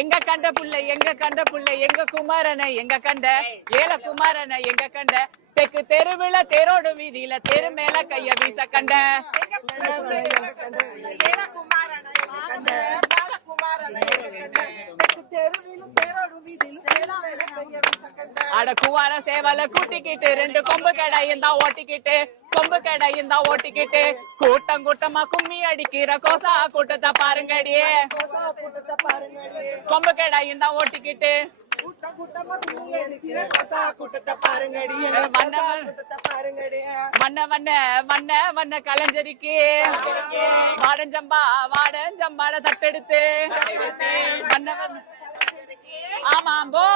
எங்க கண்ட புள்ள எங்க குமாரனை எங்க கண்ட ஏல குமாரனை எங்க கண்ட தெக்கு தெருவில தேரோடு வீதியில தெரு மேல கைய வீச கண்ட அட குவார சேவல கூட்டிக்கிட்டு 2 கொம்பு கடையும் தான் ஓட்டிக்கிட்டு கூட்டம் கூட்டமா கும்மி அடிக்கிற கோசா கூட்டத்தை பாருங்கடியே கொம்பு கடையும் தான் ஓட்டிக்கிட்டு மண்ண கலைஞரிக்கு வாடஞ்சம்பாட தட்டெடுத்து ஆமாம்போ